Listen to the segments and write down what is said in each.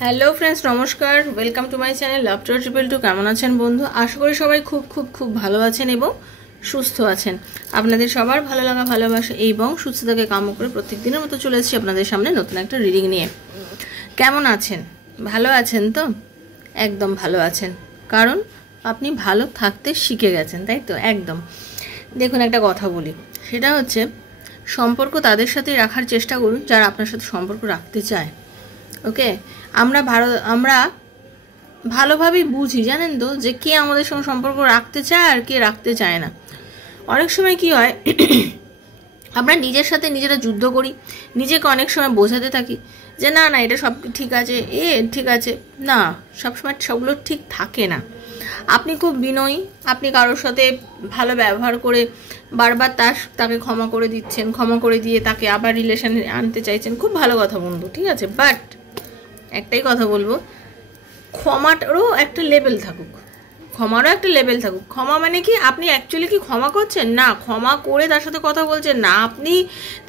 Hello friends, নমস্কার। Welcome to my channel love to triple two. কেমন আছেন বন্ধু? আশা করি সবাই খুব খুব খুব ভালো আছেন এবং সুস্থ আছেন। আপনাদের সবার ভালো লাগা, ভালোবাসা এবং সুস্থতাকে কামনা করে প্রত্যেক দিনের মতো চলে এসেছি আপনাদের সামনে নতুন একটা রিডিং নিয়ে। কেমন আছেন? ভালো আছেন তো? একদম ভালো আছেন, কারণ আপনি ভালো থাকতে শিখে গেছেন, তাই তো? একদম। দেখুন, একটা কথা বলি, সেটা হচ্ছে সম্পর্ক তাদের সাথেই রাখার চেষ্টা করুন যারা আপনার সাথে সম্পর্ক রাখতে চায়। ওকে, আমরা ভালোভাবেই বুঝি, জানেন তো, যে কে আমাদের সঙ্গে সম্পর্ক রাখতে চায় আর কে রাখতে চায় না। অনেক সময় কি হয়, আমরা নিজের সাথে নিজেরা যুদ্ধ করি, নিজেকে অনেক সময় বোঝাতে থাকি যে না না এটা সব ঠিক আছে, ঠিক আছে। না, সবসময় সবগুলো ঠিক থাকে না। আপনি খুব বিনয়ী, আপনি কারোর সাথে ভালো ব্যবহার করে বারবার তাকে ক্ষমা করে দিচ্ছেন, ক্ষমা করে দিয়ে তাকে আবার রিলেশনে আনতে চাইছেন, খুব ভালো কথা বন্ধু, ঠিক আছে। বাট একটাই কথা বলবো, ক্ষমাটারও একটা লেভেল থাকুক, ক্ষমা মানে কি, আপনি অ্যাকচুয়ালি কি ক্ষমা করছেন? না, ক্ষমা করে তার সাথে কথা বলছেন না, আপনি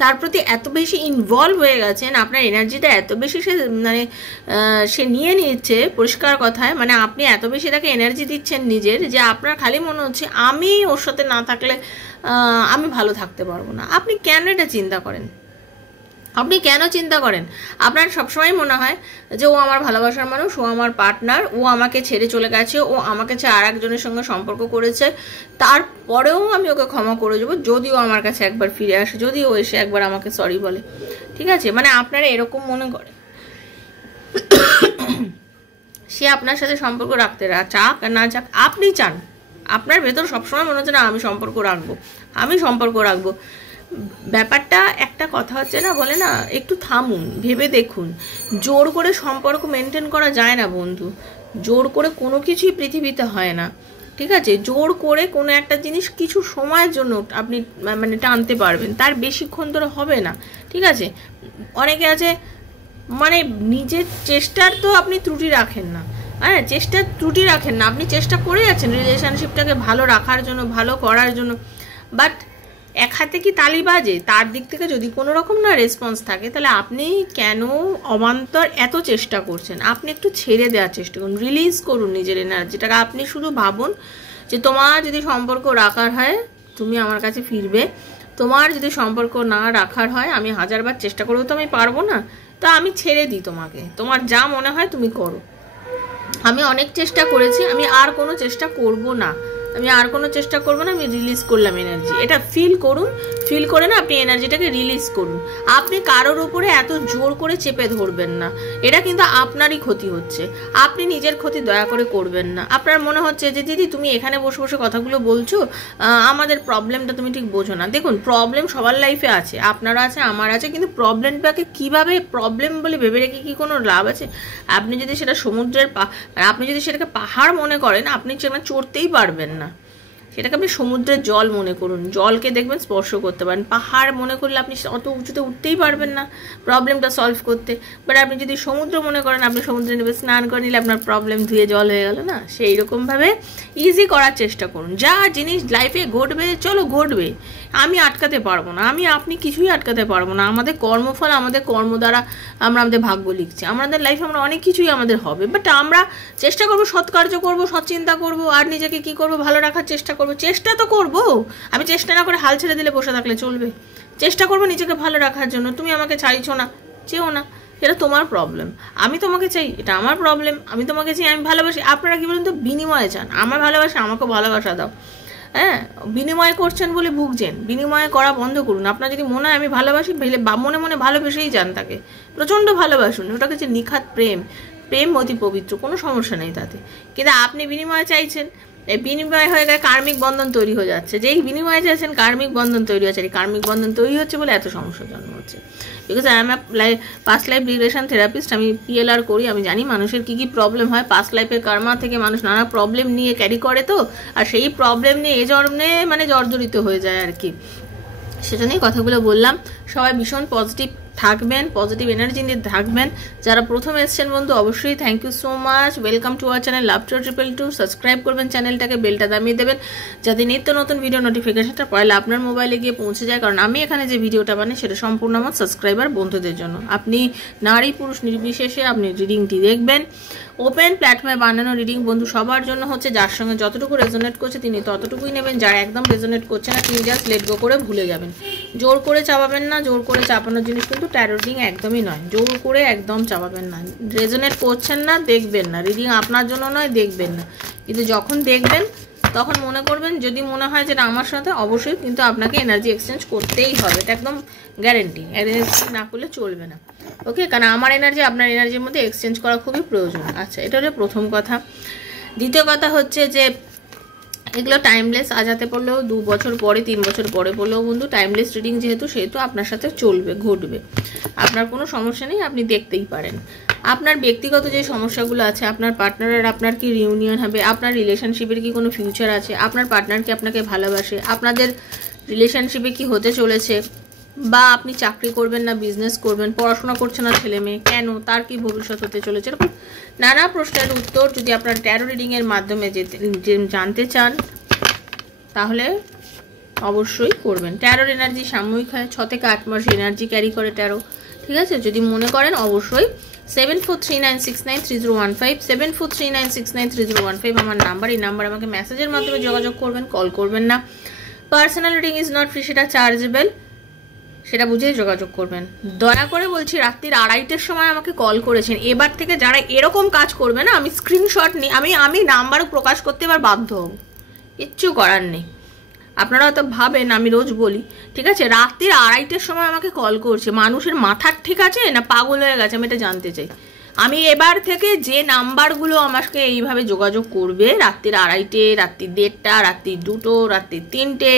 তার প্রতি এত বেশি ইনভলভ হয়ে গেছেন, আপনার এনার্জিটা এত বেশি সে নিয়ে নিচ্ছে, পরিষ্কার কথায়, মানে আপনি এত বেশি তাকে এনার্জি দিচ্ছেন নিজের, যে আপনার খালি মনে হচ্ছে আমি ওর সাথে না থাকলে আমি ভালো থাকতে পারবো না। আপনি কেন এটা চিন্তা করেন? আপনার সবসময় মনে হয় যে ও আমার ভালোবাসার মানুষ, ও আমার পার্টনার, ও আমাকে ছেড়ে চলে গেছে, ও আমাকে ছেড়ে আর একজনের সঙ্গে সম্পর্ক করেছে, তারপরেও আমি ওকে ক্ষমা করে দেবো যদিও আমার কাছে একবার ফিরে আসে, যদিও এসে একবার আমাকে সরি বলে, ঠিক আছে। মানে আপনারা এরকম মনে করে সে আপনার সাথে সম্পর্ক রাখতে চাক আর না চাক, আপনি চান, আপনার ভেতর সবসময় মনে হচ্ছে না আমি সম্পর্ক রাখবো। ব্যাপারটা একটা কথা হচ্ছে না, বলে না, একটু থামুন, ভেবে দেখুন। জোর করে সম্পর্ক মেনটেন করা যায় না বন্ধু, জোর করে কোনো কিছুই পৃথিবীতে হয় না, ঠিক আছে। জোর করে কোনো একটা জিনিস কিছু সময়ের জন্য আপনি মানে টানতে পারবেন, তার বেশিক্ষণ ধরে হবে না, ঠিক আছে। অনেকে আছে মানে নিজের চেষ্টার তো আপনি ত্রুটি রাখেন না, হ্যাঁ, আপনি চেষ্টা করে যাচ্ছেন রিলেশনশিপটাকে ভালো রাখার জন্য, ভালো করার জন্য, বাট এক হাতে কি তালি বাজে? তার দিক থেকে যদি কোনো রকম না রেসপন্স থাকে, তাহলে আপনি কেন অবান্তর এত চেষ্টা করছেন? আপনি একটু ছেড়ে দেওয়ার চেষ্টা করুন, রিলিজ করুন নিজের এনার্জিটাকে। আপনি শুধু ভাবুন যে তোমার যদি সম্পর্ক রাখার হয় তুমি আমার কাছে ফিরবে, তোমার যদি সম্পর্ক না রাখার হয় আমি হাজারবার চেষ্টা করবো, তো আমি পারবো না, তো আমি ছেড়ে দিই তোমাকে, তোমার যা মনে হয় তুমি করো। আমি অনেক চেষ্টা করেছি, আমি আর কোনো চেষ্টা করব না, আমি রিলিজ করলাম এনার্জি। এটা ফিল করুন, ফিল করে না আপনি এনার্জিটাকে রিলিজ করুন। আপনি কারোর উপরে এত জোর করে চেপে ধরবেন না, এটা কিন্তু আপনারই ক্ষতি হচ্ছে, আপনি নিজের ক্ষতি দয়া করে করবেন না। আপনার মনে হচ্ছে যে দিদি তুমি এখানে বসে বসে কথাগুলো বলছো, আমাদের প্রবলেমটা তুমি ঠিক বোঝো না। দেখুন, প্রবলেম সবার লাইফে আছে, আপনার আছে, আমার আছে, কিন্তু প্রবলেমটাকে কিভাবে প্রবলেম বলে ভেবে রেখে কি কোনো লাভ আছে? আপনি যদি সেটা আপনি যদি সেটাকে পাহাড় মনে করেন, আপনি সেখানে চড়তেই পারবেন না। সেটাকে আপনি সমুদ্রের জল মনে করুন, জলকে দেখবেন স্পর্শ করতে পারেন। পাহাড় মনে করলে আপনি অত উঁচুতে উঠতেই পারবেন না প্রবলেমটা সলভ করতে। বাট আপনি যদি সমুদ্র মনে করেন, আপনি সমুদ্রে নেবে স্নান করে নিলে আপনার প্রবলেম ধুয়ে জল হয়ে গেল না? সেই রকমভাবে ইজি করার চেষ্টা করুন। যা জিনিস লাইফে ঘটবে, চলো ঘটবে, আমি আটকাতে পারবো না, আপনি কিছুই আটকাতে পারবো না। আমাদের কর্মফল, আমাদের কর্ম দ্বারা আমরা আমাদের ভাগ্য লিখছি, আমাদের লাইফে আমরা অনেক কিছুই আমাদের হবে, বাট আমরা চেষ্টা করবো, সৎ কার্য করবো, সৎ চিন্তা করবো, আর নিজেকে কি করবো, ভালো রাখার চেষ্টা করবো। চেষ্টা তো করবো, আমি চেষ্টা না করে হাল ছেড়ে দিলে বসে থাকলে চলবে? চেষ্টা করবো নিজেকে ভালো রাখার জন্য। তুমি আমাকে চাইছো না, চেও না, এটা তোমার প্রবলেম। আমি তোমাকে চাই, এটা আমার প্রবলেম। আমি তোমাকে চাই, আমি ভালোবাসি। আপনারা কি বলুন তো, বিনিময়ে চান, আমার ভালোবাসা, আমাকে ভালোবাসা দাও। হ্যাঁ, বিনিময় করছেন বলে ভুগছেন, বিনিময় করা বন্ধ করুন। আপনার যদি মনে হয় আমি ভালোবাসি, মনে মনে ভালোবেসেই যান তাকে, প্রচণ্ড ভালোবাসুন, ওটাকে যে নিখাত প্রেম অতি পবিত্র, কোনো সমস্যা নেই তাতে। কিন্তু আপনি বিনিময় চাইছেন, এই বিনিময় হয়ে গেলে কার্মিক বন্ধন তৈরি হয়ে যাচ্ছে। যেই বিনিময়ে চাইছেন কার্মিক বন্ধন তৈরি হচ্ছে, এই কার্মিক বন্ধন তৈরি হচ্ছে বলে এত সমস্যা জন্ম হচ্ছে। Because I am past life regression therapist, আমি পিএলআর করি, আমি জানি মানুষের কী কী প্রবলেম হয়। পাস্ট লাইফের কর্মা থেকে মানুষ নানা প্রবলেম নিয়ে ক্যারি করে, তো আর সেই প্রবলেম নিয়ে এ জন্মে মানে জর্জরিত হয়ে যায় আর কি। সেজন্যই কথাগুলো বললাম। সবাই ভীষণ পজিটিভ থাকবেন, পজিটিভ এনার্জি নিয়ে থাকবেন। যারা প্রথম এসেছেন বন্ধু অবশ্যই thank you so much, welcome to our channel love to 222। Subscribe করবেন চ্যানেলটাকে, বেলটা দামিয়ে দেবেন যাতে নিত্য নতুন ভিডিও নোটিফিকেশনটা পয়লা আপনার মোবাইলে গিয়ে পৌঁছে যায়। কারণ আমি এখানে যে ভিডিওটা বানাই সেটা সম্পূর্ণ আমার সাবস্ক্রাইবার বন্ধুদের জন্য। আপনি নারী পুরুষ নির্বিশেষে আপনি রিডিংটি দেখবেন। ওপেন প্ল্যাটফর্মে বানানো রিডিং বন্ধু সবার জন্য হচ্ছে, যার সঙ্গে যতটুকু রেজোনেট করছে তিনি ততটুকুই নেবেন, যারা একদম রেজোনেট করছে না তিনি জাস্ট লেট গো করে ভুলে যাবেন। জোর করে চাপাবেন না, জোর করে চাপানোর জিনিস কিন্তু ট্যারো রিডিং একদমই নয়, জোর করে একদম চাপাবেন না। রেজোনেট করছেন না দেখবেন না, রিডিং আপনার জন্য নয় দেখবেন না, কিন্তু যখন দেখবেন তখন মনে করবেন, যদি মনে হয় যেটা আমার সাথে অবশ্যই কিন্তু আপনাকে এনার্জি এক্সচেঞ্জ করতেই হবে, এটা একদম গ্যারেন্টি, এনার্জি না করলে চলবে না। ওকে, কারণ আমার এনার্জি আপনার এনার্জির মধ্যে এক্সচেঞ্জ করা খুবই প্রয়োজন। আচ্ছা, এটা হলো প্রথম কথা। দ্বিতীয় কথা হচ্ছে যে এগুলো টাইমলেস, আজ হাতে পড়লেও 2 বছর পরে 3 বছর পরে পড়লেও বন্ধু টাইমলেস রিডিং যেহেতু সেহেতু আপনার সাথে চলবে, ঘটবে, আপনার কোনো সমস্যা নেই, আপনি দেখতেই পারেন। আপনার ব্যক্তিগত যে সমস্যাগুলো আছে, আপনার পার্টনারের আপনার কি রিউনিয়ন হবে, আপনার রিলেশনশিপের কি কোনো ফিউচার আছে, আপনার পার্টনার কি আপনাকে ভালোবাসে, আপনাদের রিলেশনশিপে কি হতে চলেছে, বা আপনি চাকরি করবেন না বিজনেস করবেন, পড়াশোনা করছে না ছেলে মেয়ে কেন, তার কি ভবিষ্যৎ হতে চলেছে, এরকম নানা প্রশ্নের উত্তর যদি আপনার ট্যারো রিডিংয়ের মাধ্যমে জানতে চান তাহলে অবশ্যই করবেন। ট্যারোর এনার্জি সাময়িক হয়, 6 থেকে 8 মাস এনার্জি ক্যারি করে ট্যারো, ঠিক আছে। যদি মনে করেন অবশ্যই 7439693015 7439693015 আমার নাম্বার, এই নাম্বার আমাকে মেসেজের মাধ্যমে যোগাযোগ করবেন, কল করবেন না। Personal reading is not free, সেটা চার্জেবল, সেটা বুঝেই যোগাযোগ করবেন। দয়া করে বলছি, রাত্রির 2:30টার সময় আমাকে কল করেছেন, এবার থেকে যারা এরকম কাজ করবে না, আমি স্ক্রিনশট নিই, আমি নাম্বারও প্রকাশ করতে এবার বাধ্য হব, কিচ্ছু করার নেই। আপনারা হয়তো ভাবেন আমি রোজ বলি, ঠিক আছে, রাত্রির 2:30টার সময় আমাকে কল করছে, মানুষের মাথার ঠিক আছে না পাগল হয়ে গেছে, আমি এটা জানতে চাই। আমি এবার থেকে যে নাম্বারগুলো আমাকে এইভাবে যোগাযোগ করবে, রাত্রির 2:30, রাত্রির 1:30, রাত্রির 2টো, রাত্রির 3টে,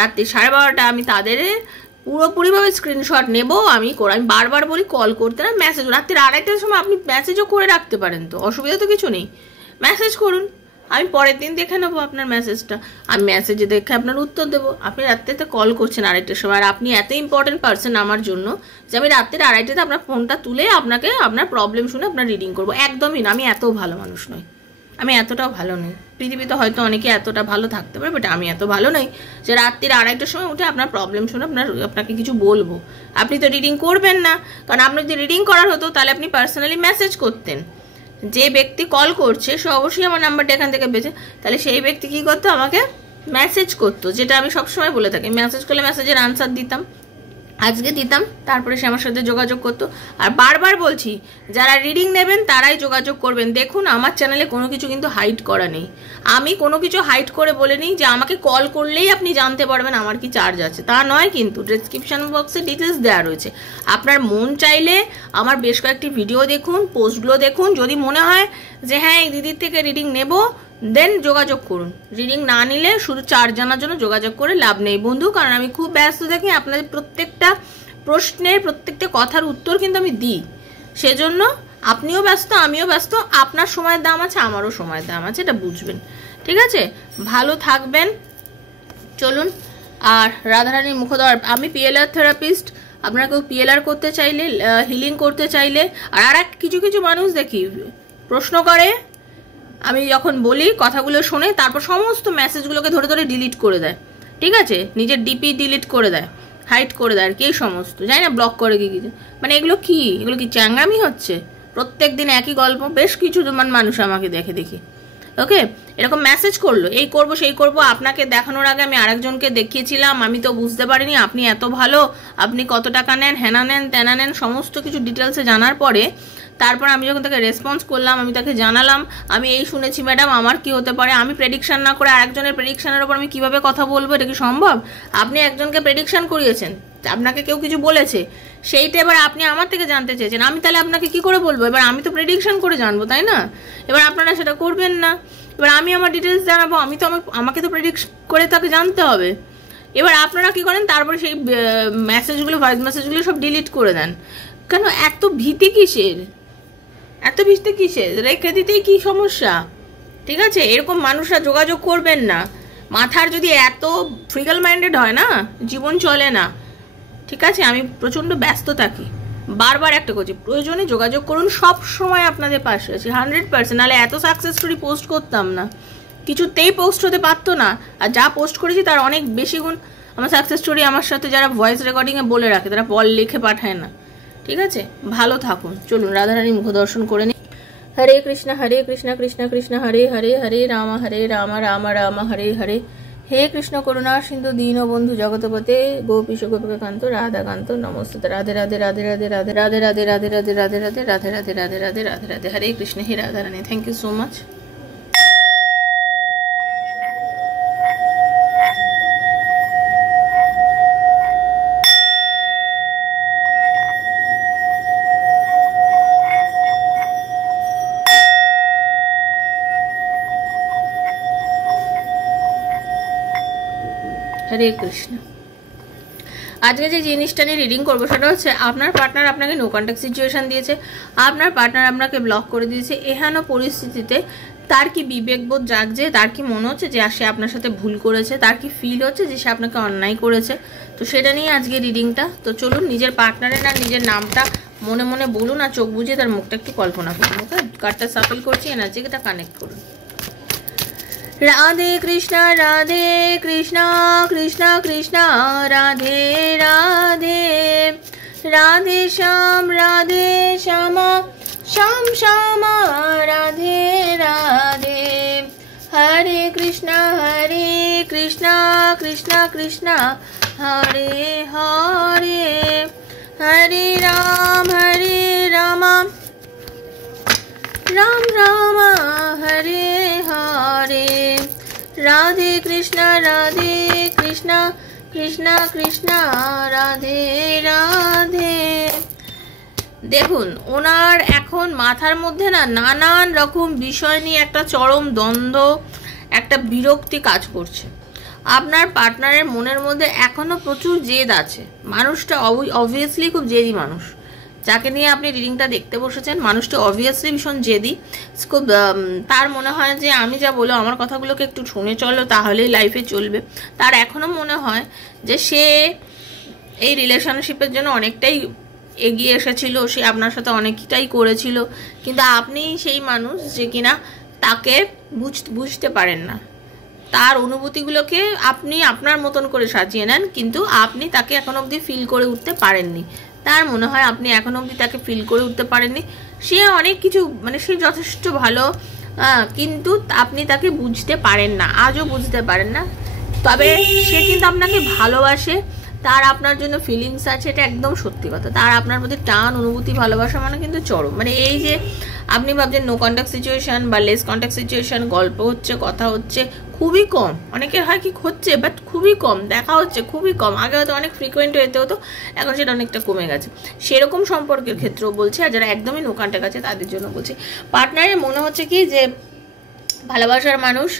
রাত্রির 12:30, আমি তাদের পুরোপুরিভাবে স্ক্রিনশট নেব। আমি বারবার বলি কল করতে না, মেসেজ, রাত্রির 2:30টার সময় আপনি মেসেজও করে রাখতে পারেন, তো অসুবিধা তো কিছু নেই, মেসেজ করুন, আমি পরের দিন দেখে নেবো আপনার মেসেজটা, আমি মেসেজে দেখে আপনার উত্তর দেবো। আপনি রাত্রিতে কল করছেন 2:30টার সময়, আর আপনি এত ইম্পর্টেন্ট পার্সন আমার জন্য যে আমি রাত্রির 2:30টাতে আপনার ফোনটা তুলে আপনাকে আপনার প্রবলেম শুনে আপনার রিডিং করবো, একদমই না, আমি এত ভালো মানুষ নই, আমি এতটাও ভালো নই। পৃথিবীতে হয়তো অনেকে এতটা ভালো থাকতে পারে, বাট আমি এত ভালো নই যে রাত্রির 2:30টার সময় উঠে আপনার প্রবলেম শুনে আপনাকে কিছু বলবো। আপনি তো রিডিং করবেন না, কারণ আপনার যদি রিডিং করার হতো তাহলে আপনি পার্সোনালি মেসেজ করতেন। যে ব্যক্তি কল করছে সে অবশ্যই আমার নাম্বারটা এখান থেকে পেয়েছে, তাহলে সেই ব্যক্তি কী করতো, আমাকে মেসেজ করতো, যেটা আমি সবসময় বলে থাকি, মেসেজ করলে মেসেজের আনসার দিতাম, আজকে দিতাম, তারপরে সে আমার সাথে যোগাযোগ করতো। আর বারবার বলছি, যারা রিডিং নেবেন তারাই যোগাযোগ করবেন। দেখুন, আমার চ্যানেলে কোনো কিছু কিন্তু হাইড করা নেই, আমি কোনো কিছু হাইড করে বলে নিই যে আমাকে কল করলেই আপনি জানতে পারবেন আমার কি চার্জ আছে, তা নয় কিন্তু। ডেসক্রিপশন বক্সে ডিটেলস দেওয়া রয়েছে, আপনার মন চাইলে আমার বেশ কয়েকটি ভিডিও দেখুন, পোস্টগুলো দেখুন, যদি মনে হয় যে হ্যাঁ এই দিদির থেকে রিডিং নেব দেন যোগাযোগ করুন। রিডিং না নিলে শুধু চার্জ জানার জন্য যোগাযোগ করে লাভ নেই বন্ধু, কারণ আমি খুব ব্যস্ত থাকি, আপনাদের প্রত্যেকটা প্রশ্নের প্রত্যেকটা কথার উত্তর কিন্তু আমি দিই, সেজন্য আপনিও ব্যস্ত আমিও ব্যস্ত, আপনার সময়ের দাম আছে আমারও সময়ের দাম আছে, এটা বুঝবেন, ঠিক আছে। ভালো থাকবেন, চলুন। আর রাধারানীর মুখোদর, আমি পিএলআর থেরাপিস্ট, আপনারা কেউ পিএলআর করতে চাইলে, হিলিং করতে চাইলে, আর কিছু কিছু মানুষ দেখি প্রশ্ন করে, আমি যখন বলি কথাগুলো শুনে তারপর সমস্ত মেসেজগুলোকে ধরে ধরে ডিলিট করে দেয়, ঠিক আছে, নিজের ডিপি ডিলিট করে দেয়, হাইড করে দেয় আর কি, সমস্ত জানি না ব্লক করে কি কিছু, মানে এগুলো কি চ্যাংরামি হচ্ছে, প্রত্যেক দিন একই গল্প। বেশ কিছু মানুষ আমাকে দেখি, ওকে, এরকম মেসেজ করলো, এই করব সেই করব, আপনাকে দেখানোর আগে আমি আরেকজনকে দেখিয়েছিলাম, আমি তো বুঝতে পারিনি আপনি এত ভালো, আপনি কত টাকা নেন, হেনা নেন তেনা নেন, সমস্ত কিছু ডিটেলসে জানার পরে তারপর আমি যখন তাকে রেসপন্স করলাম, আমি তাকে জানালাম আমি এই শুনেছি ম্যাডাম, আমার কি হতে পারে, আমি প্রেডিকশন না করে আরেকজনের প্রেডিকশনের ওপর আমি কিভাবে কথা বলবো, এটা কি সম্ভব? আপনি একজনকে প্রেডিকশন করিয়েছেন, আপনাকে কেউ কিছু বলেছে, সেইটা এবার আপনি আমার থেকে জানতে চেয়েছেন, আমি তাহলে আপনাকে কি করে বলবো, এবার আমি তো প্রেডিকশন করে জানবো, তাই না? এবার আপনারা সেটা করবেন না, এবার আমি আমার ডিটেলস জানাবো, আমি তো আমাকে তো প্রেডিক্ট করে তাকে জানতে হবে। এবার আপনারা কি করেন, তারপরে সেই মেসেজগুলো, ভয়েস মেসেজগুলো সব ডিলিট করে দেন, কেন? এত ভীতি কিসের, রেখে দিতেই কি সমস্যা, ঠিক আছে? এরকম মানুষরা যোগাযোগ করবেন না, মাথার যদি এত ফ্রিগাল মাইন্ডেড হয় না, জীবন চলে না, ঠিক আছে? আমি প্রচণ্ড ব্যস্ত থাকি, বারবার একটা করছি, প্রয়োজনে যোগাযোগ করুন, সব সময় আপনাদের পাশে আছি 100%। নাহলে এত সাকসেস স্টোরি পোস্ট করতাম না, কিছুতেই পোস্ট হতে পারতো না। আর যা পোস্ট করেছি তার অনেক বেশি গুণ আমার সাকসেস স্টোরি আমার সাথে যারা ভয়েস রেকর্ডিংয়ে বলে রাখে, তারা বল লিখে পাঠায় না। ঠিক আছে, ভালো থাকুন। চলুন রাধারানী মুখ দর্শন করে নিই। হরে কৃষ্ণ কৃষ্ণ কৃষ্ণ হরে হরে, হরে রাম রাম রাম হরে হরে। হে কৃষ্ণ করুণা সিন্ধু দীনবন্ধু জগৎপতে গোপীশ গোপিকান্ত রাধাকান্ত নমস্তে। রাধে রাধে রাধে রাধে রাধে রাধে রাধে রাধে রাধে রাধে রাধে রাধে রাধে রাধে রাধে রাধে রাধে। হরে কৃষ্ণ, হে Radharani. Thank you so much. Hare Krishna. আজকে যে জিনিসটা নিয়ে রিডিং করবো সেটা হচ্ছে, আপনার পার্টনার আপনাকে নো কন্ট্যাক্ট সিচুয়েশন দিয়েছে, আপনার পার্টনার আপনাকে ব্লক করে দিয়েছে। এহেন পরিস্থিতিতে তার কি বিবেকবোধ জাগছে? তার কি মনে হচ্ছে যে সে আপনার সাথে ভুল করেছে? তার কি ফিল হচ্ছে যে সে আপনাকে অন্যায় করেছে? তো সেটা নিয়ে আজকে রিডিংটা। তো চলুন নিজের পার্টনারের না নিজের নামটা মনে মনে বলুন, আর চোখ বুঝে তার মুখটা একটু কল্পনা করুন। ওকে, কার্ডটা সাফল করছি, এনার্জিটা কানেক্ট করুন। রাধে কৃষ্ণ কৃষ্ণ কৃষ্ণ রাধে রাধে, রাধে শ্যাম শ্যাম শ্যাম রাধে রাধে। হরে কৃষ্ণ কৃষ্ণ কৃষ্ণ হরে হরে, হরে রাম রাম রাম হরে হরে। রাধে কৃষ্ণ কৃষ্ণ কৃষ্ণ রাধে রাধে। দেখুন, ওনার এখন মাথার মধ্যে না নানান রকম বিষয় নিয়ে একটা চরম দ্বন্দ্ব, একটা বিরক্তি কাজ করছে। আপনার পার্টনারের মনের মধ্যে এখনো প্রচুর জেদ আছে। মানুষটা অবভিয়াসলি খুব জেদি মানুষ, যাকে নিয়ে আপনি রিডিংটা দেখতে বসেছেন। মানুষটা অবভিয়াসলি ভীষণ জেদি, খুব তার মনে হয় যে আমি যা বলো আমার কথাগুলোকে একটু শুনে চলো তাহলেই লাইফে চলবে। তার এখনো মনে হয় যে সে এই রিলেশনশিপের জন্য অনেকটাই এগিয়ে এসেছিল, সে আপনার সাথে অনেকটাই করেছিল, কিন্তু আপনি সেই মানুষ যে কিনা তাকে বুঝতে পারেন না। তার অনুভূতিগুলোকে আপনি আপনার মতন করে সাজিয়ে নেন, কিন্তু আপনি তাকে এখন অবধি ফিল করে উঠতে পারেননি। তার মনে হয় আপনি এখন অবধি তাকে ফিল করে উঠতে পারেননি। সে অনেক কিছু সে যথেষ্ট ভালো, কিন্তু আপনি তাকে বুঝতে পারেন না, আজও বুঝতে পারেন না। তবে সে কিন্তু আপনাকে ভালোবাসে, তার আপনার জন্য ফিলিংস আছে, এটা একদম সত্যি কথা। তার আপনার মধ্যে টান, অনুভূতি, ভালোবাসা কিন্তু চরম। এই যে আপনি ভাবছেন নো কন্ট্যাক্ট সিচুয়েশন বা লেস কন্ট্যাক্ট সিচুয়েশন, গল্প হচ্ছে, কথা হচ্ছে খুবই কম। অনেকের হয় কি হচ্ছে, বাট খুবই কম, দেখা হচ্ছে খুবই কম। আগে হয়তো অনেক ফ্রিকোয়েন্ট হতে হতো, এখন সেটা অনেকটা কমে গেছে। সেরকম সম্পর্কের ক্ষেত্রেও বলছি, আর যারা একদমই নো কন্ট্যাক্ট আছে তাদের জন্য বলছি। পার্টনারের মনে হচ্ছে কি যে ভালোবাসার মানুষ,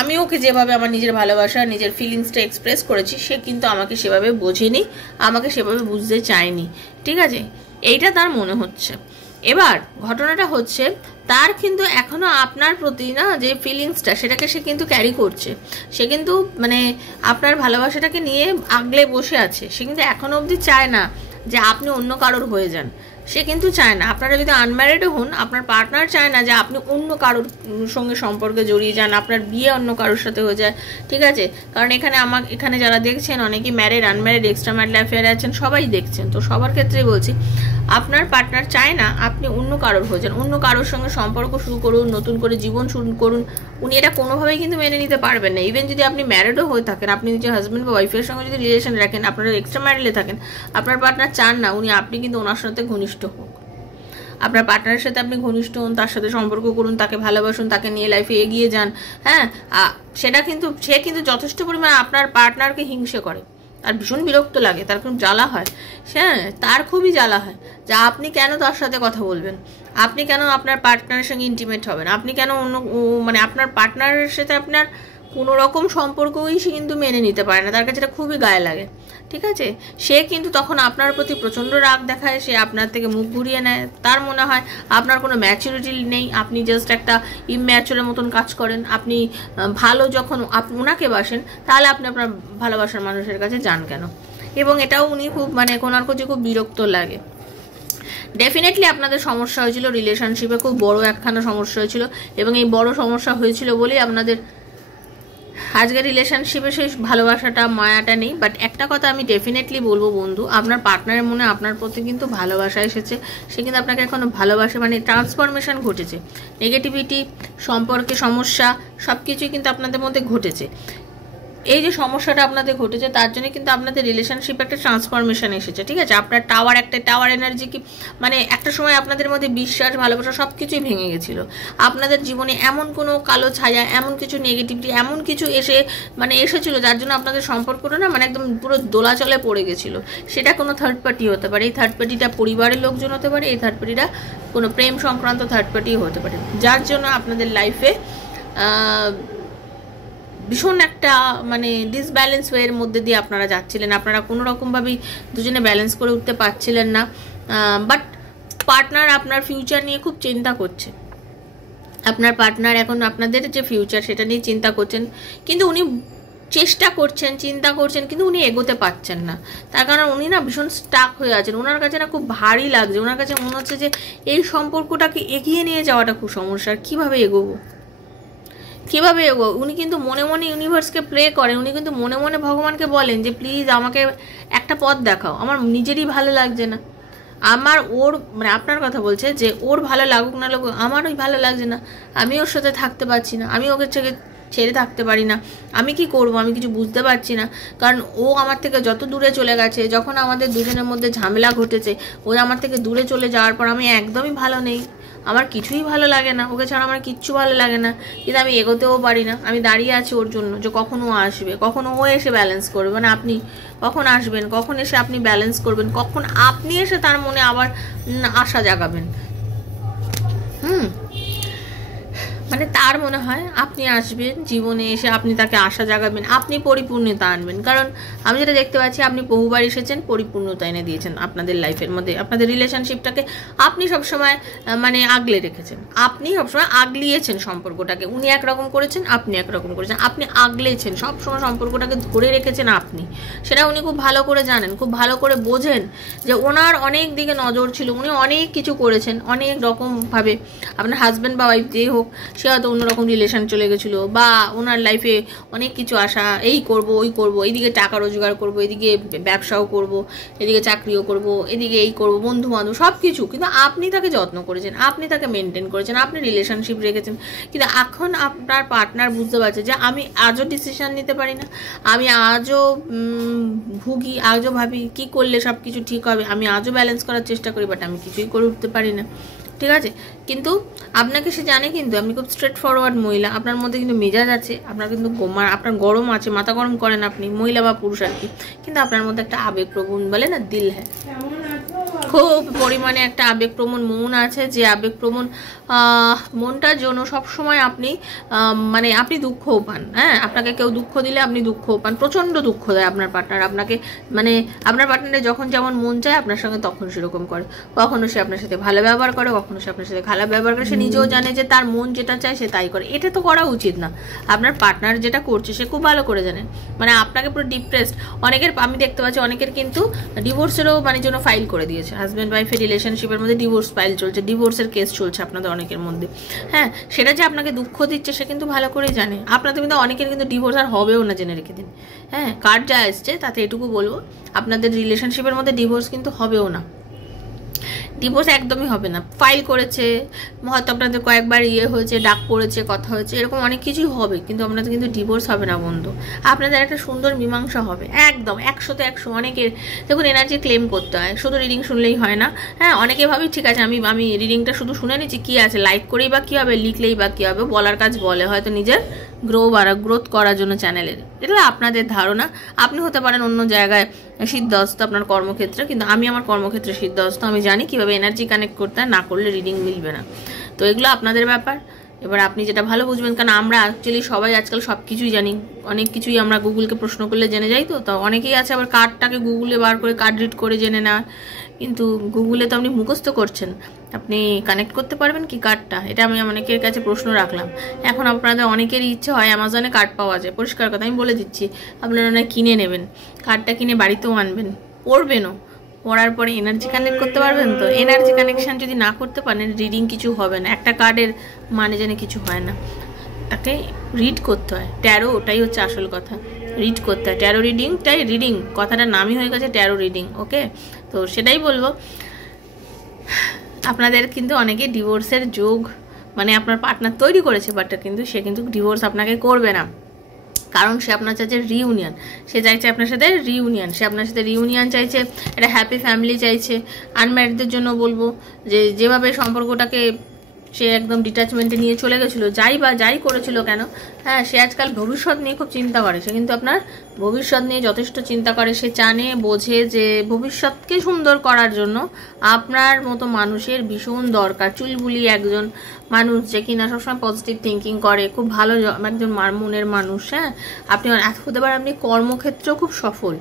আমি ওকে যেভাবে আমার নিজের ভালোবাসা, নিজের ফিলিংসটা এক্সপ্রেস করেছি, সে কিন্তু আমাকে সেভাবে বোঝেনি, আমাকে সেভাবে বুঝতে চায়নি। ঠিক আছে, এইটা তার মনে হচ্ছে। এবার ঘটনাটা হচ্ছে, তার কিন্তু এখনো আপনার প্রতি না যে ফিলিংসটা, সেটাকে সে কিন্তু ক্যারি করছে। সে কিন্তু আপনার ভালোবাসাটাকে নিয়ে আগলে বসে আছে। সে কিন্তু এখনো অবধি চায় না যে আপনি অন্য কারোর হয়ে যান। সে কিন্তু চায় না, আপনারা যদি আনম্যারিডও হন, আপনার পার্টনার চায় না যে আপনি অন্য কারোর সঙ্গে সম্পর্কে জড়িয়ে যান, আপনার বিয়ে অন্য কারোর সাথে হয়ে যায়। ঠিক আছে, কারণ এখানে যারা দেখছেন অনেকেই ম্যারিড, আনম্যারিড, এক্সট্রা ম্যারিটাল অ্যাফেয়ারে আছেন, সবাই দেখছেন। তো সবার ক্ষেত্রেই বলছি, আপনার পার্টনার চায় না আপনি অন্য কারোর হয়ে যান, অন্য কারোর সঙ্গে সম্পর্ক শুরু করুন, নতুন করে জীবন শুরু করুন। উনি এটা কোনোভাবেই কিন্তু মেনে নিতে পারবেন না। ইভেন যদি আপনি ম্যারিডও হয়ে থাকেন, আপনি নিজের হাজব্যান্ড বা ওয়াইফের সঙ্গে যদি রিলেশন রাখেন, আপনারা এক্সট্রা ম্যারিটালে থাকেন, আপনার পার্টনার চান না আপনি কিন্তু ওনার সাথে ঘনিষ্ঠ হোক। আপনার পার্টনারের সাথে আপনি ঘনিষ্ঠ হন, তার সাথে সম্পর্ক করুন, তাকে ভালোবাসুন, তাকে নিয়ে লাইফে এগিয়ে যান। হ্যাঁ, সেটা কিন্তু সে কিন্তু যথেষ্ট পরিমাণে আপনার পার্টনারকে হিংসে করে, তার ভীষণ বিরক্ত লাগে, তার খুব জ্বালা হয়। হ্যাঁ, তার খুবই জ্বালা হয় যে আপনি কেন তার সাথে কথা বলবেন, আপনি কেন আপনার পার্টনারের সঙ্গে ইন্টিমেট হবেন, আপনি কেন অন্য আপনার পার্টনারের সাথে আপনার কোনো রকম সম্পর্কই সে কিন্তু মেনে নিতে পারে না, তার কাছে এটা খুবই গায়ে লাগে, ঠিক আছে? সে কিন্তু তখন আপনার প্রতি প্রচণ্ড রাগ দেখায়, সে আপনার থেকে মুখ ঘুরিয়ে নেয়, তার মনে হয় আপনার কোনো ম্যাচুরিটি নেই, আপনি জাস্ট একটা ইম্যাচুরের মতন কাজ করেন। আপনি ভালো যখন ওনাকে বাসেন, তাহলে আপনি আপনার ভালোবাসার মানুষের কাছে যান কেন? এবং এটাও উনি খুব মানে ওনার কাছে খুব বিরক্ত লাগে। ডেফিনেটলি আপনাদের সমস্যা হয়েছিল রিলেশনশিপে, খুব বড় একখানা সমস্যা হয়েছিল, এবং এই বড় সমস্যা হয়েছিল বলেই আপনাদের আজকে রিলেশনশিপে সেই ভালোবাসাটা মায়াটা নেই। বাট একটা কথা আমি ডেফিনেটলি বলবো বন্ধু, আপনার পার্টনারের মনে আপনার প্রতি কিন্তু ভালোবাসা এসেছে, সে কিন্তু আপনাকে এখনো ভালোবাসে, মানে ট্রান্সফরমেশন ঘটেছে, নেগেটিভিটি সম্পর্কে সমস্যা সব কিছুই কিন্তু আপনাদের মধ্যে ঘটেছে। এই যে সমস্যাটা আপনাদের ঘটেছে তার জন্য কিন্তু আপনাদের রিলেশনশিপে একটা ট্রান্সফরমেশন এসেছে, ঠিক আছে? আপনার টাওয়ার এনার্জি কি মানে একটা সময় আপনাদের মধ্যে বিশ্বাস ভালোবাসা সব কিছুই ভেঙে গেছিলো। আপনাদের জীবনে এমন কোনো কালো ছায়া, এমন কিছু নেগেটিভিটি, এমন কিছু এসেছিল যার জন্য আপনাদের সম্পর্কটা না মানে একদম পুরো দোলাচলে পড়ে গেছিলো। সেটা কোনো থার্ড পার্টি হতে পারে, এই থার্ড পার্টিটা পরিবারের লোকজন হতে পারে, এই থার্ড পার্টিটা কোনো প্রেম সংক্রান্ত থার্ড পার্টিও হতে পারে, যার জন্য আপনাদের লাইফে ভীষণ একটা মানে ডিসব্যালেন্স ওয়ের মধ্যে দিয়ে আপনারা যাচ্ছিলেন। আপনারা কোনো রকমভাবেই দুজনে ব্যালেন্স করে উঠতে পারছিলেন না। বাট পার্টনার আপনার ফিউচার নিয়ে খুব চিন্তা করছে, আপনার পার্টনার এখন আপনাদের যে ফিউচার সেটা নিয়ে চিন্তা করছেন, কিন্তু উনি চেষ্টা করছেন, চিন্তা করছেন, কিন্তু উনি এগোতে পারছেন না। তার কারণ উনি না ভীষণ স্টাক হয়ে আছেন, ওনার কাছে না খুব ভারী লাগছে, ওনার কাছে মনে হচ্ছে যে এই সম্পর্কটাকে এগিয়ে নিয়ে যাওয়াটা খুব সমস্যা, কীভাবে এগোবো। উনি কিন্তু মনে মনে ইউনিভার্সকে প্রে করেন, উনি কিন্তু মনে মনে ভগবানকে বলেন যে প্লিজ আমাকে একটা পথ দেখাও, আমার নিজেরই ভালো লাগছে না, আমার ওর মানে আপনার কথা বলছে যে ওর ভালো লাগুক না লাগুক আমার ওই ভালো লাগছে না, আমি ওর সাথে থাকতে পারছি না, আমি ওকে ছেড়ে থাকতে পারি না, আমি কি করব আমি কিছু বুঝতে পারছি না। কারণ ও আমার থেকে যত দূরে চলে গেছে, যখন আমাদের দুজনের মধ্যে ঝামেলা ঘটেছে, ও আমার থেকে দূরে চলে যাওয়ার পর আমি একদমই ভালো নেই, আমার কিছুই ভালো লাগে না, ওকে ছাড়া আমার কিচ্ছু ভালো লাগে না, কিন্তু আমি এগোতেও পারি না, আমি দাঁড়িয়ে আছি ওর জন্য যে কখন ও আসবে, কখন ও এসে ব্যালেন্স করবে, মানে আপনি কখন আসবেন, কখন এসে আপনি ব্যালেন্স করবেন, কখন আপনি এসে তার মনে আবার আশা জাগাবেন। মানে তার মনে হয় আপনি আসবেন জীবনে, এসে আপনি তাকে আশা জাগাবেন, আপনি পরিপূর্ণতা আনবেন। কারণ আমি যেটা দেখতে পাচ্ছি আপনি বহুবার এসেছেন, পরিপূর্ণতা এনে দিয়েছেন আপনাদের লাইফের মধ্যে, আপনাদের রিলেশনশিপটাকে আপনি সবসময় মানে আগলে রেখেছেন, আপনি সবসময় আগলিয়েছেন সম্পর্কটাকে। উনি একরকম করেছেন, আপনি একরকম করেছেন, আপনি আগলেছেন, সবসময় সম্পর্কটাকে ধরে রেখেছেন আপনি, সেটা উনি খুব ভালো করে জানেন, খুব ভালো করে বোঝেন যে ওনার অনেক দিকে নজর ছিল, উনি অনেক কিছু করেছেন, অনেক রকমভাবে আপনার হাজব্যান্ড বা ওয়াইফ যেই হোক সে হয়তো অন্যরকম রিলেশন চলে গেছিলো, বা ওনার লাইফে অনেক কিছু আশা, এই করব ওই করব, এইদিকে টাকা রোজগার করব, এদিকে ব্যবসাও করব, এদিকে চাকরিও করব, এদিকে এই করব, বন্ধু বান্ধব সব কিছু, কিন্তু আপনি তাকে যত্ন করেছেন, আপনি তাকে মেনটেন করেছেন, আপনি রিলেশনশিপ রেখেছেন। কিন্তু এখন আপনার পার্টনার বুঝতে পারছে যে আমি আজও ডিসিশন নিতে পারি না, আমি আজও ভুগি, আজও ভাবি কি করলে সব কিছু ঠিক হবে, আমি আজও ব্যালেন্স করার চেষ্টা করি, বাট আমি কিছুই করে উঠতে পারি না, ঠিক আছে? কিন্তু আপনাকে সে জানে, কিন্তু আপনি খুব স্ট্রেট ফরওয়ার্ড মহিলা, আপনার মধ্যে কিন্তু মেজাজ আছে, আপনার কিন্তু আপনার গরম আছে, মাথা গরম করেন আপনি, মহিলা বা পুরুষ আর কি, কিন্তু আপনার মধ্যে একটা আবেগপ্রবণ বলে না দিল হ্যাঁ, খুব পরিমাণে একটা আবেগপ্রবণ মন আছে, যে আবেগপ্রবণ মনটার জন্য সবসময় আপনি মানে আপনি দুঃখও পান। হ্যাঁ, আপনাকে কেউ দুঃখ দিলে আপনি দুঃখও পান, প্রচণ্ড দুঃখ দেয় আপনার পার্টনার আপনাকে, মানে আপনার পার্টনারে যখন যেমন মন চায় আপনার সঙ্গে তখন সেরকম করে, কখনো সে আপনার সাথে ভালো ব্যবহার করে, কখনো সে আপনার সাথে খারাপ ব্যবহার করে, সে নিজেও জানে যে তার মন যেটা চায় সে তাই করে, এটা তো করা উচিত না। আপনার পার্টনার যেটা করছে সে খুব ভালো করে জানে, মানে আপনাকে পুরো ডিপ্রেসড, অনেকের আমি দেখতে পাচ্ছি অনেকের কিন্তু ডিভোর্সেরও মানে জন্য ফাইল করে দিয়েছে, হাজব্যান্ড ওয়াইফের রিলেশনশিপের মধ্যে ডিভোর্স ফাইল চলছে, ডিভোর্সের কেস চলছে আপনাদের অনেকের মধ্যে। হ্যাঁ, সেটা যে আপনাকে দুঃখ দিচ্ছে সে কিন্তু ভালো করেই জানে, আপনাদের কিন্তু অনেকের কিন্তু ডিভোর্স আর হবেও না, জেনে রেখে দিন। হ্যাঁ, কার্ড যা এসছে তাতে এটুকু বলবো, আপনাদের রিলেশনশিপের মধ্যে ডিভোর্স কিন্তু হবেও না, ডিভোর্স একদমই হবে না। ফাইল করেছে, হয়তো আপনাদের কয়েকবার হয়েছে, ডাক পড়েছে, কথা হয়েছে, এরকম অনেক কিছুই হবে, কিন্তু আপনাদের কিন্তু ডিভোর্স হবে না বন্ধু, আপনাদের একটা সুন্দর মীমাংসা হবে, একদম 100-তে 100। অনেকের দেখুন এনার্জি ক্লেম করতে হয়, শুধু রিডিং শুনলেই হয় না। হ্যাঁ, অনেকে ভাবি ঠিক আছে আমি রিডিংটা শুধু শুনে নিচ্ছি, কী আছে, লাইক করেই বা কী হবে, লিখলেই বা কী হবে, বলার কাজ বলে, হয়তো নিজের গ্রোথ করার জন্য চ্যানেলের, এটা আপনাদের ধারণা। আপনি হতে পারেন অন্য জায়গায় সিদ্ধহস্ত আপনার কর্মক্ষেত্রে, কিন্তু আমি আমার কর্মক্ষেত্রে সিদ্ধহস্ত, আমি জানি কীভাবে এনার্জি কানেক্ট করতে হয়, না করলে রিডিং মিলবে না। তো এগুলো আপনাদের ব্যাপার, এবার আপনি যেটা ভালো বুঝবেন, কারণ আমরা অ্যাকচুয়ালি সবাই আজকাল সব কিছুই জানি, অনেক কিছুই আমরা গুগলকে প্রশ্ন করলে জেনে যাই। তো অনেকেই আছে আবার কার্ডটাকে গুগলে বার করে কার্ড রিড করে জেনে না, কিন্তু গুগলে তো আপনি মুখস্থ করছেন, আপনি কানেক্ট করতে পারবেন কি কার্ডটা? এটা আমি অনেকের কাছে প্রশ্ন রাখলাম। এখন আপনাদের অনেকেরই ইচ্ছে হয় অ্যামাজনে কার্ড পাওয়া যায়, পরিষ্কার কথা আমি বলে দিচ্ছি, আপনারা কিনে নেবেন, কার্ডটা কিনে বাড়িতেও আনবেন, পড়বেনও, পড়ার পরে এনার্জি কানেক্ট করতে পারবেন। তো এনার্জি কানেকশান যদি না করতে পারেন রিডিং কিছু হবে না, একটা কার্ডের মানে যেন কিছু হয় না, তাকে রিড করতে হয়। ট্যারো, ওটাই হচ্ছে আসল কথা, রিড করতে হয়। ট্যারো রিডিংটাই, রিডিং কথাটার নামই হয়ে গেছে ট্যারো রিডিং। ওকে, তো সেটাই বলবো। আপনাদের কিন্তু অনেকে ডিভোর্সের যোগ মানে আপনার পার্টনার তৈরি করেছে, বাট কিন্তু সে কিন্তু ডিভোর্স আপনাকে করবে না, কারণ সে আপনার চাইছে রিউনিয়ন, সে চাইছে আপনার সাথে রিউনিয়ন, সে আপনার সাথে রিউনিয়ন চাইছে, একটা হ্যাপি ফ্যামিলি চাইছে। আনম্যারিডদের জন্য বলবো যে যেভাবে সম্পর্কটাকে সে একদম ডিট্যাচমেন্টে নিয়ে চলে গেছিলো, যাই করেছিল কেন, হ্যাঁ সে আজকাল ভবিষ্যৎ নিয়ে খুব চিন্তা করে, সে কিন্তু আপনার ভবিষ্যৎ নিয়ে যথেষ্ট চিন্তা করে। সে জানে, বোঝে যে ভবিষ্যৎকে সুন্দর করার জন্য আপনার মতো মানুষের ভীষণ দরকার, চুলবুলি একজন মানুষ যে কিনা সবসময় পজিটিভ থিঙ্কিং করে, খুব ভালো একজন মনের মানুষ। হ্যাঁ, আপনি হতে পারে আপনি কর্মক্ষেত্রেও খুব সফল,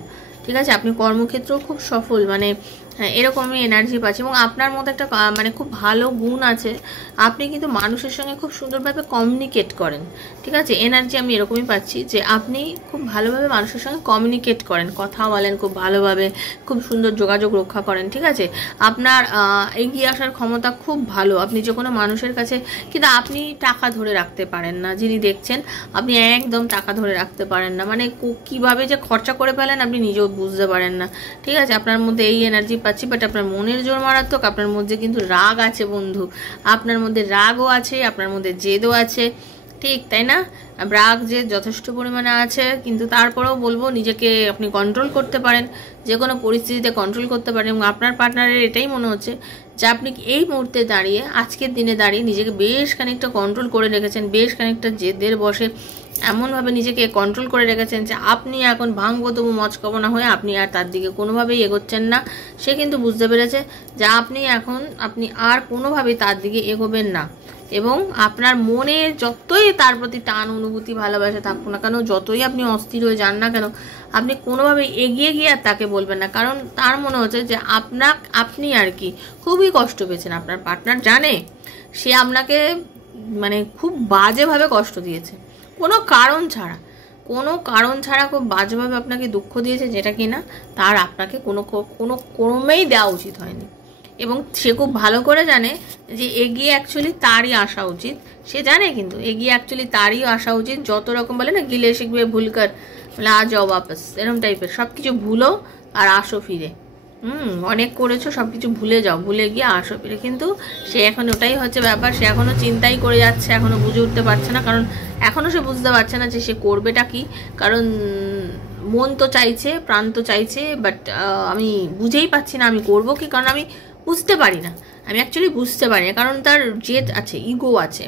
ঠিক আছে, আপনি কর্মক্ষেত্রেও খুব সফল, মানে হ্যাঁ এরকমই এনার্জি পাচ্ছি। এবং আপনার মধ্যে একটা মানে খুব ভালো গুণ আছে, আপনি কিন্তু মানুষের সঙ্গে খুব সুন্দরভাবে কমিউনিকেট করেন, ঠিক আছে, এনার্জি আমি এরকমই পাচ্ছি যে আপনি খুব ভালোভাবে মানুষের সঙ্গে কমিউনিকেট করেন, কথা বলেন খুব ভালোভাবে, খুব সুন্দর যোগাযোগ রক্ষা করেন, ঠিক আছে, আপনার এগিয়ে আসার ক্ষমতা খুব ভালো, আপনি যে কোনো মানুষের কাছে। কিন্তু আপনি টাকা ধরে রাখতে পারেন না, যিনি দেখছেন আপনি একদম টাকা ধরে রাখতে পারেন না, মানে কীভাবে যে খরচা করে ফেলেন আপনি নিজেও বুঝতে পারেন না, ঠিক আছে, আপনার মধ্যে এই এনার্জি পাচ্ছি। বাট আপনার মনের জোর মারাত্মক, আপনার মধ্যে কিন্তু রাগ আছে বন্ধু, আপনার মধ্যে রাগও আছে, আপনার মধ্যে জেদও আছে, ঠিক তাই না? রাগ যে যথেষ্ট পরিমাণে আছে, কিন্তু তারপরেও বলবো নিজেকে আপনি কন্ট্রোল করতে পারেন, যে কোনো পরিস্থিতিতে কন্ট্রোল করতে পারেন। এবং আপনার পার্টনারের এটাই মনে হচ্ছে যে আপনি এই মুহূর্তে দাঁড়িয়ে, আজকের দিনে দাঁড়িয়ে নিজেকে বেশ খানিকটা কন্ট্রোল করে রেখেছেন, বেশ খানিকটা জেদের বসে এমনভাবে নিজেকে কন্ট্রোল করে রেখেছেন যে আপনি এখন ভাঙবো তবু মচকাবো না হয়ে আপনি আর তার দিকে কোনোভাবেই এগোচ্ছেন না। সে কিন্তু বুঝতে পেরেছে যে আপনি আর কোনোভাবেই তার দিকে এগোবেন না, এবং আপনার মনে যতই তার প্রতি টান, অনুভূতি, ভালোবাসা থাকুক না কেন, যতই আপনি অস্থির হয়ে যান না কেন, আপনি কোনোভাবে এগিয়ে গিয়ে আর তাকে বলবেন না, কারণ তার মনে হচ্ছে যে আপনি আর কি খুবই কষ্ট পেয়েছেন। আপনার পার্টনার জানে সে আপনাকে মানে খুব বাজেভাবে কষ্ট দিয়েছে, কোনো কারণ ছাড়া খুব বাজেভাবে আপনাকে দুঃখ দিয়েছে, যেটা কিনা তার আপনাকে কোনো ক্রমেই দেওয়া উচিত হয়নি। এবং সে খুব ভালো করে জানে যে এগিয়ে অ্যাকচুয়ালি তারই আসা উচিত, সে জানে কিন্তু এগিয়ে অ্যাকচুয়ালি তারই আসা উচিত। যত রকম বলে না, গিলে শিখবে ভুলকর মানে আ যাও বাপাস, এরকম টাইপের সব কিছু ভুলো আর আসো ফিরে। অনেক করেছো, সব কিছু ভুলে যাও, ভুলে গিয়ে আসো ফিরে। কিন্তু সে এখন ওটাই হচ্ছে ব্যাপার, সে এখনও চিন্তাই করে যাচ্ছে, এখনও বুঝে উঠতে পারছে না, কারণ এখনও সে বুঝতে পারছে না যে সে করবেটা কি। কারণ মন তো চাইছে, প্রাণ তো চাইছে, বাট আমি বুঝেই পাচ্ছি না আমি করবো কি, কারণ আমি বুঝতে পারি না, আমি অ্যাকচুয়ালি বুঝতে পারি না, কারণ তার জেদ আছে, ইগো আছে।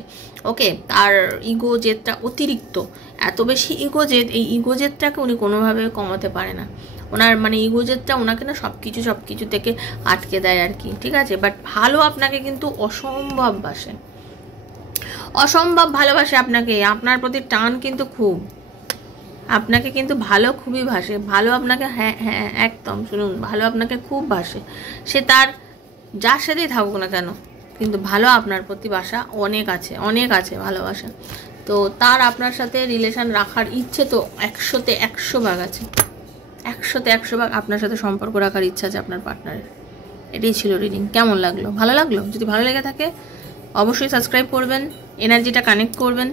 ওকে, তার ইগো জেদটা অতিরিক্ত, এত বেশি ইগো জেদ, এই ইগো জেদটাকে উনি কোনোভাবে কমাতে পারে না। ওনার মানে ইগো জেদটা ওনাকে না সব কিছু থেকে আটকে দেয় আর কি, ঠিক আছে। বাট ভালো আপনাকে কিন্তু অসম্ভব ভালোবাসে আপনাকে, আপনার প্রতি টান কিন্তু খুব, আপনাকে কিন্তু খুবই ভাসে, ভালো আপনাকে, হ্যাঁ একদম শুনুন, ভালো আপনাকে খুব ভাসে। সে তার যার সাথেই থাকুক না কেন, কিন্তু ভালো আপনার প্রতি বাসা অনেক আছে ভালোবাসা। তো তার আপনার সাথে রিলেশন রাখার ইচ্ছে তো 100-তে 100 ভাগ আছে, 100-তে 100 ভাগ আপনার সাথে সম্পর্ক রাখার ইচ্ছা আছে আপনার পার্টনারের। এটাই ছিল রিডিং। কেমন লাগলো? ভালো লাগলো? যদি ভালো লেগে থাকে অবশ্যই সাবস্ক্রাইব করবেন, এনার্জিটা কানেক্ট করবেন,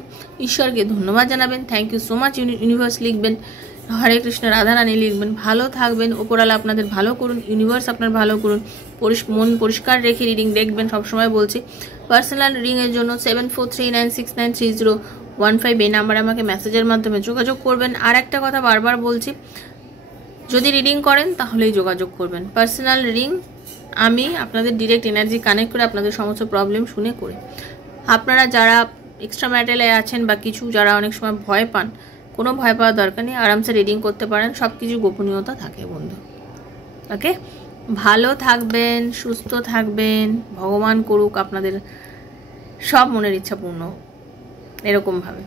ঈশ্বরকে ধন্যবাদ জানাবেন, thank you so much, universe লিখবেন, হরে কৃষ্ণ রাধা রানী লিখবেন। ভালো থাকবেন, উপরওয়ালা আপনাদের ভালো করুন, ইউনিভার্স আপনার ভালো করুন, মন পরিষ্কার রেখে রিডিং দেখবেন। সবসময় বলছি পার্সোনাল রিডিংয়ের জন্য 7439693015 এই নাম্বারে আমাকে মেসেজের মাধ্যমে যোগাযোগ করবেন। আর একটা কথা বারবার বলছি, যদি রিডিং করেন তাহলেই যোগাযোগ করবেন। পার্সোনাল রিডিং আমি আপনাদের ডিরেক্ট এনার্জি কানেক্ট করে আপনাদের সমস্ত প্রবলেম শুনে করি। আপনারা যারা এক্সট্রা ম্যাটেরিয়ালে আছেন বা কিছু যারা অনেক সময় ভয় পান, কোনো ভয় পাওয়ার দরকার নেই, আরামসে রিডিং করতে পারেন, সব কিছু গোপনীয়তা থাকে বন্ধু। ওকে, ভালো থাকবেন, সুস্থ থাকবেন, ভগবান করুক আপনাদের সব মনের ইচ্ছা পূর্ণ। এরকমভাবে।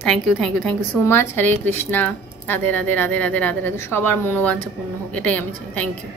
Thank you thank you thank you so much. Hare Krishna. Radhe Radhe Radhe Radhe Radhe Radhe. সবার মনোবাঞ্ছা পূর্ণ হোক, এটাই আমি চাই। Thank you.